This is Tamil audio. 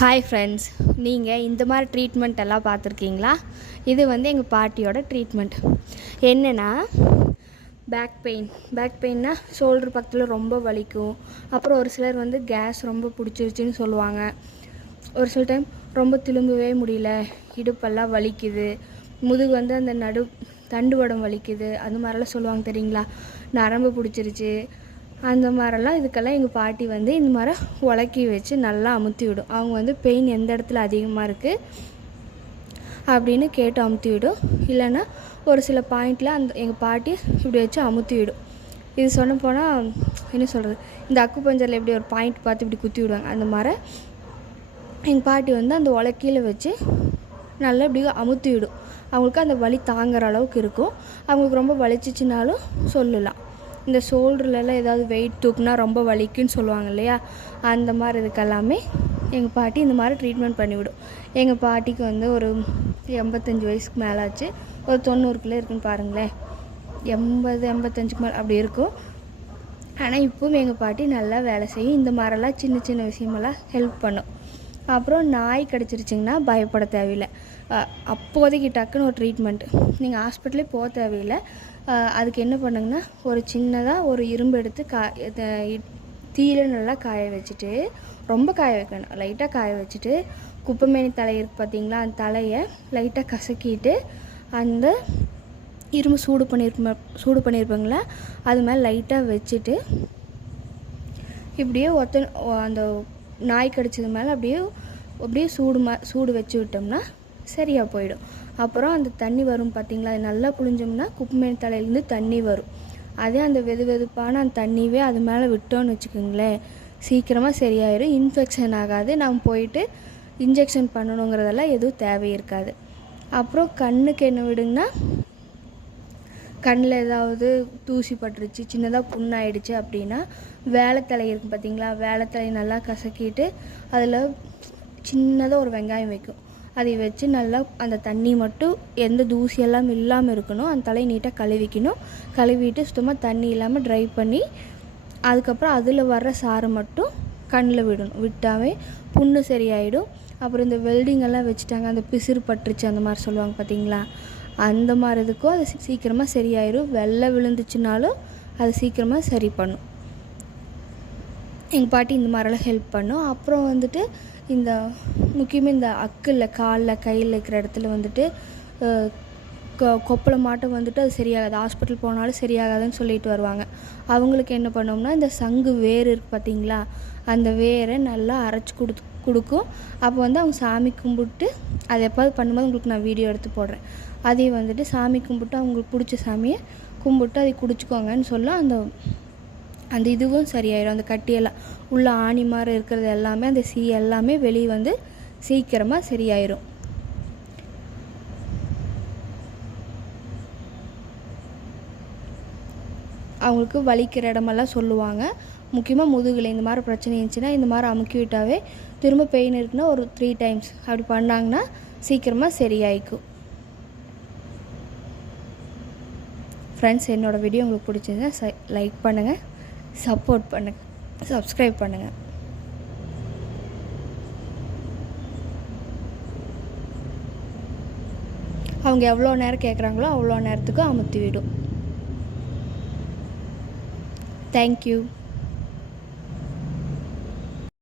ஹாய் ஃப்ரெண்ட்ஸ், நீங்கள் இந்த மாதிரி ட்ரீட்மெண்ட் எல்லாம் பார்த்துருக்கீங்களா? இது வந்து எங்கள் பாட்டியோட ட்ரீட்மெண்ட். என்னென்னா, பேக் பெயின்னா ஷோல்டர் பக்கத்தில் ரொம்ப வலிக்கும். அப்புறம் ஒரு சிலர் வந்து கேஸ் ரொம்ப பிடிச்சிருச்சுன்னு சொல்லுவாங்க. ஒரு சில டைம் ரொம்ப திரும்பவே முடியல, இடுப்பெல்லாம் வலிக்குது, முதுகு வந்து அந்த தண்டுவடம் வலிக்குது, அந்த மாதிரிலாம் சொல்லுவாங்க தெரியுங்களா? நரம்பு பிடிச்சிருச்சு அந்த மாதிரிலாம். இதுக்கெல்லாம் எங்கள் பாட்டி வந்து இந்த மாதிரி உலக்கி வச்சு நல்லா அமுத்தி விடும். அவங்க வந்து பெயின் எந்த இடத்துல அதிகமாக இருக்குது அப்படின்னு கேட்டு அமுத்தி விடும். இல்லைன்னா ஒரு சில பாயிண்டில் எங்கள் பாட்டி இப்படி வச்சு அமுத்தி விடும். இது சொன்ன போனால் என்ன சொல்கிறது, இந்த அக்குபஞ்சரில் எப்படி ஒரு பாயிண்ட் பார்த்து இப்படி குத்தி விடுவாங்க, அந்த மாதிரி எங்கள் பாட்டி வந்து அந்த உலக்கையில் வச்சு நல்லா இப்படி அமுத்தி விடும். அவங்களுக்கு அந்த வலி தாங்குற அளவுக்கு இருக்கும். அவங்களுக்கு ரொம்ப வலிச்சிச்சினாலும் சொல்லலாம். இந்த ஷோல்டர்லலாம் ஏதாவது வெயிட் தூக்குனா ரொம்ப வலிக்குன்னு சொல்லுவாங்க இல்லையா, அந்த மாதிரி இதுக்கெல்லாமே எங்கள் பாட்டி இந்த மாதிரி ட்ரீட்மெண்ட் பண்ணிவிடும். எங்கள் பாட்டிக்கு வந்து ஒரு 85 வயசுக்கு மேலே ஆச்சு. ஒரு 90 இருக்குன்னு பாருங்களேன். 85க்கு மேலே அப்படி இருக்கும். ஆனால் இப்போவும் எங்கள் பாட்டி நல்லா வேலை செய்யும். இந்த மாதிரிலாம் சின்ன சின்ன விஷயமெல்லாம் ஹெல்ப் பண்ணும். அப்புறம் நாய் கடிச்சிருச்சிங்கன்னா பயப்பட தேவையில்லை. அப்போதைக்கு டக்குன்னு ஒரு ட்ரீட்மெண்ட், நீங்கள் ஹாஸ்பிட்டலே போக தேவையில்லை. அதுக்கு என்ன பண்ணுங்கன்னா, ஒரு சின்னதாக ஒரு இரும்பு எடுத்து தீயில நல்லா காய வச்சுட்டு, ரொம்ப காய வைக்கணும், லைட்டாக காய வச்சுட்டு, குப்பைமேனி தலை இருக்குது பார்த்தீங்களா, அந்த தலையை லைட்டாக கசக்கிட்டு அந்த இரும்பு சூடு பண்ணியிருப்பாங்களா அது மேலே லைட்டாக வச்சுட்டு இப்படியே அந்த நாய் கடிச்சது மேலே அப்படியே சூடு வச்சு விட்டோம்னா சரியாக போயிடும். அப்புறம் அந்த தண்ணி வரும் பார்த்திங்களா, அது நல்லா புழிஞ்சோம்னா குப்பைமேனி தலையிலேருந்து தண்ணி வரும். அதே அந்த வெதுப்பான அந்த தண்ணியே அது மேலே விட்டோன்னு வச்சுக்கோங்களேன், சீக்கிரமாக சரியாயிடும். இன்ஃபெக்ஷன் ஆகாது. நம்ம போயிட்டு இன்ஜெக்ஷன் பண்ணணுங்கிறதெல்லாம் எதுவும் தேவை இருக்காது. அப்புறம் கண்ணுக்கு என்ன விடுங்கன்னா, கண்ணில் ஏதாவது தூசி பட்டுருச்சு, சின்னதாக புண்ணாயிடுச்சு அப்படின்னா வேலைத்தலை இருக்குது பார்த்திங்களா, வேலைத்தலை நல்லா கசக்கிட்டு அதில் சின்னதாக ஒரு வெங்காயம் வைக்கும், அதை வச்சு நல்லா அந்த தண்ணி மட்டும் எந்த தூசியெல்லாம் இல்லாமல் இருக்கணும். அந்த தலையை நீட்டாக கழுவிட்டு சுத்தமாக தண்ணி இல்லாமல் ட்ரை பண்ணி அதுக்கப்புறம் அதில் வர்ற சாறு மட்டும் கண்ணில் விட்டாவே புண்ணு சரியாயிடும். அப்புறம் இந்த வெல்டிங்கெல்லாம் வச்சுட்டாங்க, அந்த பிசிறு பட்டுருச்சு அந்த மாதிரி சொல்லுவாங்க பார்த்தீங்களா, அந்த மாதிரி இதுக்கும் அது சீக்கிரமாக சரியாயிடும். வெள்ளை விழுந்துச்சுனாலும் அது சீக்கிரமாக சரி பண்ணும். எங்கள் பாட்டி இந்த மாதிரிலாம் ஹெல்ப் பண்ணும். அப்புறம் வந்துட்டு இந்த முக்கியமாக இந்த அக்கில் காலில் கையில் இருக்கிற இடத்துல வந்துட்டு கொப்பளை மாட்டம் வந்துட்டு அது சரியாகாது, ஹாஸ்பிட்டல் போனாலும் சரியாகாதுன்னு சொல்லிட்டு வருவாங்க. அவங்களுக்கு என்ன பண்ணோம்னா, இந்த சங்கு வேர் இருக்குது பார்த்தீங்களா, அந்த வேரை நல்லா அரைச்சி கொடுக்கும். அப்போ வந்து அவங்க சாமி கும்பிட்டு, அது எப்பாவது பண்ணும்போது உங்களுக்கு நான் வீடியோ எடுத்து போடுறேன், அதையும் வந்துட்டு சாமி கும்பிட்டு அவங்களுக்கு பிடிச்ச சாமியை கும்பிட்டு அதை குடிச்சிக்கோங்கன்னு சொல்ல அந்த இதுவும் சரியாயிடும். அந்த கட்டியெல்லாம் உள்ள ஆணி மாதிரி இருக்கிறது எல்லாமே, அந்த எல்லாமே வெளியே வந்து சீக்கிரமாக சரியாயிடும். அவங்களுக்கு வலிக்கிற இடமெல்லாம் சொல்லுவாங்க. முக்கியமாக முதுகில் இந்த மாதிரி பிரச்சனை இருந்துச்சுன்னா இந்த மாதிரி அமுக்கி விட்டாவே திரும்ப பெயின் இருக்குன்னா ஒரு 3 டைம்ஸ் அப்படி பண்ணாங்கன்னா சீக்கிரமாக சரியாயிக்கும். ஃப்ரெண்ட்ஸ், என்னோடய வீடியோ உங்களுக்கு பிடிச்சிருந்தா லைக் பண்ணுங்கள், சப்போர்ட் பண்ணுங்கள், சப்ஸ்கிரைப் பண்ணுங்கள். அவங்க எவ்வளோ நேரம் கேட்குறாங்களோ அவ்வளோ நேரத்துக்கு அமுத்தி விடும். தேங்க்யூ.